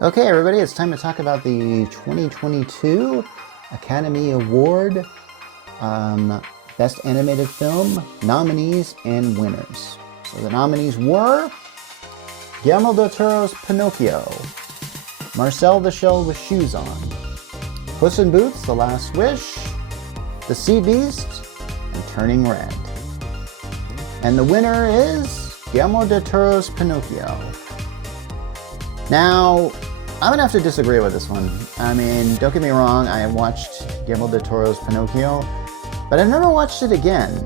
Okay, everybody, it's time to talk about the 2022 Academy Award Best Animated Film nominees and winners. So the nominees were Guillermo del Toro's Pinocchio, Marcel the Shell with Shoes On, Puss in Boots: The Last Wish, The Sea Beast, and Turning Red. And the winner is Guillermo del Toro's Pinocchio. Now, I'm gonna have to disagree with this one. I mean, don't get me wrong, I have watched Guillermo del Toro's Pinocchio, but I've never watched it again.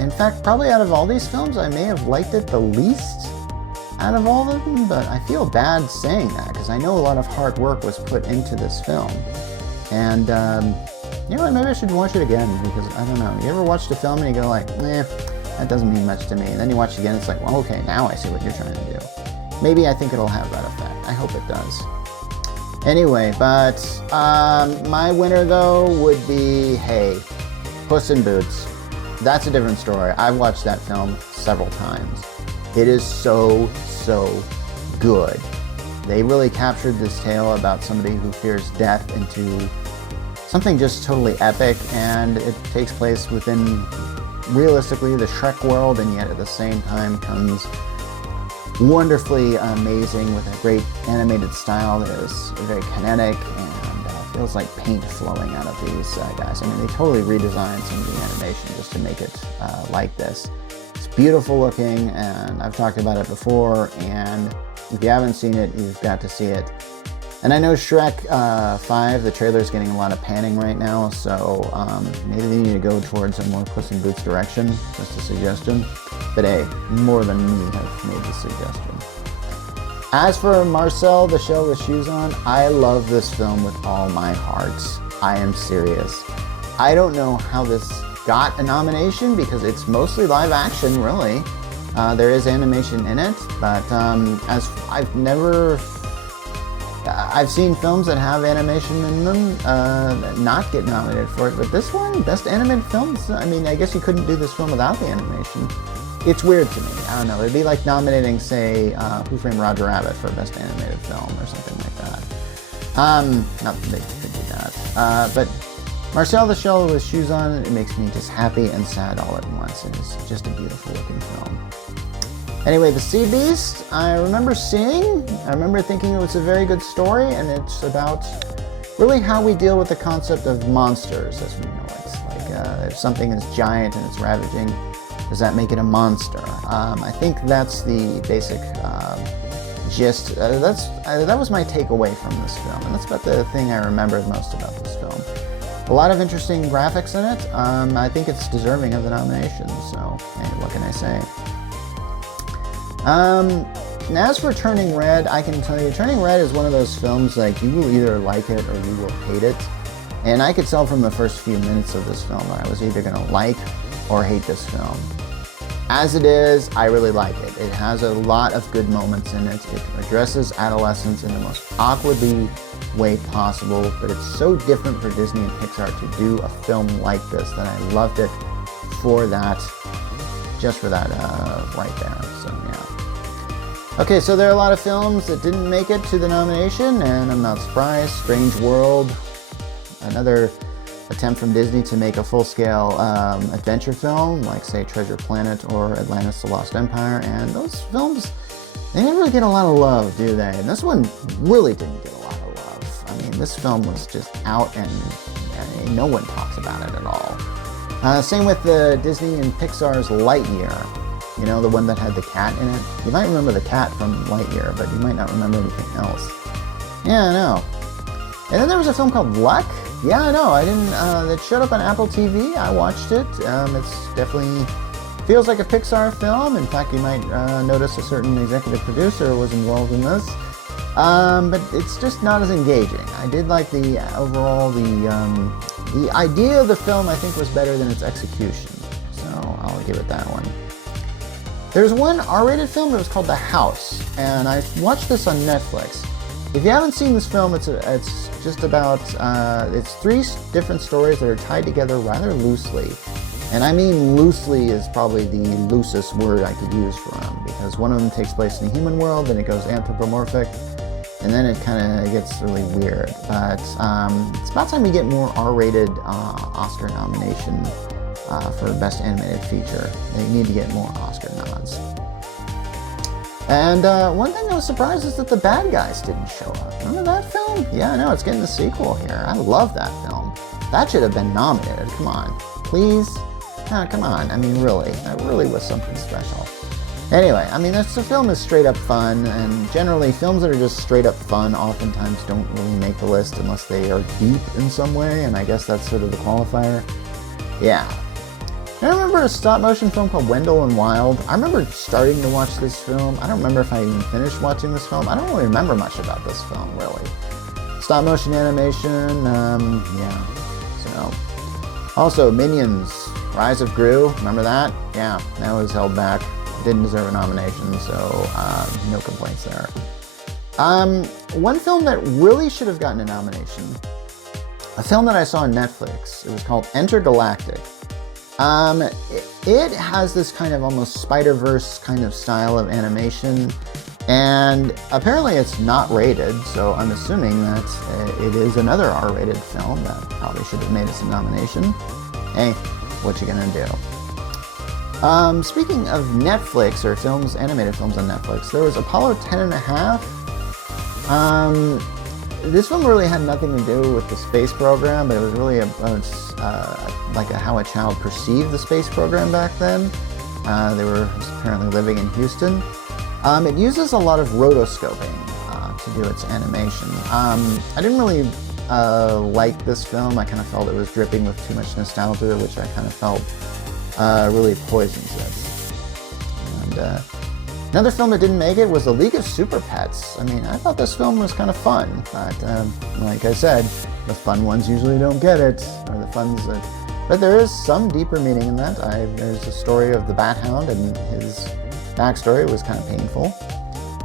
In fact, probably out of all these films, I may have liked it the least out of all of them, but I feel bad saying that because I know a lot of hard work was put into this film. And, you know what, maybe I should watch it again because, I don't know, you ever watched a film and you go like, that doesn't mean much to me. And then you watch it again, it's like, well, okay, now I see what you're trying to do. Maybe I think it'll have that effect. I hope it does. Anyway, but my winner though would be, hey, Puss in Boots. That's a different story. I've watched that film several times. It is so good. They really captured this tale about somebody who fears death into something just totally epic, and it takes place within, realistically, the Shrek world, and yet at the same time comes wonderfully amazing with a great animated style that is very kinetic and feels like paint flowing out of these guys. I mean, they totally redesigned some of the animation just to make it like this. It's beautiful looking, and I've talked about it before, and if you haven't seen it, you've got to see it. And I know Shrek 5, the trailer's getting a lot of panning right now, so maybe they need to go towards a more Puss in Boots direction, just a suggestion. But hey, more than me have made the suggestion. As for Marcel the Shell with Shoes On, I love this film with all my heart. I am serious. I don't know how this got a nomination because it's mostly live action, really. There is animation in it, but as I've seen films that have animation in them not get nominated for it, but this one, Best Animated Films, I mean, I guess you couldn't do this film without the animation. It's weird to me. I don't know. It'd be like nominating, say, Who Framed Roger Rabbit for Best Animated Film or something like that. Not that they could do that. But Marcel the Shell with Shoes On, it makes me just happy and sad all at once. It's just a beautiful looking film. Anyway, The Sea Beast, I remember thinking it was a very good story, and it's about really how we deal with the concept of monsters as we know it. Like, if something is giant and it's ravaging, does that make it a monster? I think that's the basic gist. That was my takeaway from this film, and that's about the thing I remembered most about this film. A lot of interesting graphics in it. I think it's deserving of the nomination, so hey, what can I say? And as for Turning Red, I can tell you, Turning Red is one of those films like you will either like it or you will hate it. And I could tell from the first few minutes of this film that I was either going to like or hate this film. As it is, I really like it. It has a lot of good moments in it. It addresses adolescence in the most awkwardly way possible, but it's so different for Disney and Pixar to do a film like this that I loved it for that, just for that right there, so yeah. Okay, so there are a lot of films that didn't make it to the nomination, and I'm not surprised. Strange World, another attempt from Disney to make a full-scale adventure film, like, say, Treasure Planet or Atlantis: The Lost Empire, and those films, they never really get a lot of love, do they? And this one really didn't get a lot of love. I mean, this film was just out, and no one talks about it at all. Same with the Disney and Pixar's Lightyear. You know, the one that had the cat in it. You might remember the cat from Lightyear, but you might not remember anything else. Yeah, I know. And then there was a film called Luck. Yeah, I know. I didn't. It showed up on Apple TV. I watched it. It's definitely feels like a Pixar film. In fact, you might notice a certain executive producer was involved in this. But it's just not as engaging. I did like the overall the idea of the film. I think was better than its execution. So I'll give it that one. There's one R-rated film that was called The House, and I watched this on Netflix. If you haven't seen this film, it's just about, it's three different stories that are tied together rather loosely. And I mean loosely is probably the loosest word I could use for them, because one of them takes place in the human world, then it goes anthropomorphic, and then it kind of gets really weird. But it's about time we get more R-rated Oscar nomination for Best Animated Feature. They need to get more Oscar nods. And one thing I was surprised is that The Bad Guys didn't show up. Remember that film? Yeah, I know, it's getting a sequel here. I love that film. That should have been nominated. Come on. Please? Come on. I mean, really. That really was something special. Anyway, I mean, the film is straight up fun, and generally films that are just straight up fun oftentimes don't really make the list unless they are deep in some way, and I guess that's sort of the qualifier. Yeah. I remember a stop-motion film called Wendell and Wild. I remember starting to watch this film. I don't remember if I even finished watching this film. I don't really remember much about this film, really. Stop-motion animation, yeah. So, also, Minions, Rise of Gru, remember that? Yeah, that was held back. Didn't deserve a nomination, so no complaints there. One film that really should have gotten a nomination, a film that I saw on Netflix. It was called Intergalactic. It has this kind of almost Spider-Verse kind of style of animation, and apparently it's not rated, so I'm assuming that it is another R-rated film that probably should have made us a nomination. Hey, what you gonna do? Speaking of Netflix, or films, animated films on Netflix, there was Apollo 10.5. This one really had nothing to do with the space program, but it was really about like how a child perceived the space program back then. They were apparently living in Houston. It uses a lot of rotoscoping to do its animation. I didn't really like this film. I kind of felt it was dripping with too much nostalgia, which I kind of felt really poisons it. And another film that didn't make it was The League of Super Pets. I mean, I thought this film was kind of fun, but like I said, the fun ones usually don't get it, or the funs that... But there is some deeper meaning in that. There's a story of the Bat Hound, and his backstory was kind of painful.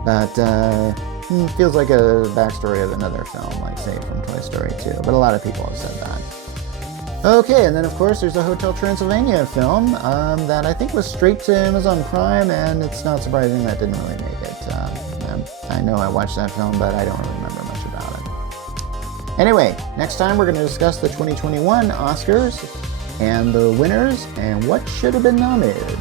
But feels like a backstory of another film, like, say, from Toy Story 2. But a lot of people have said that. Okay, and then of course there's a Hotel Transylvania film that I think was straight to Amazon Prime, and it's not surprising that didn't really make it. I know I watched that film, but I don't really remember much about it. Anyway, next time we're going to discuss the 2021 Oscars and the winners and what should have been nominated.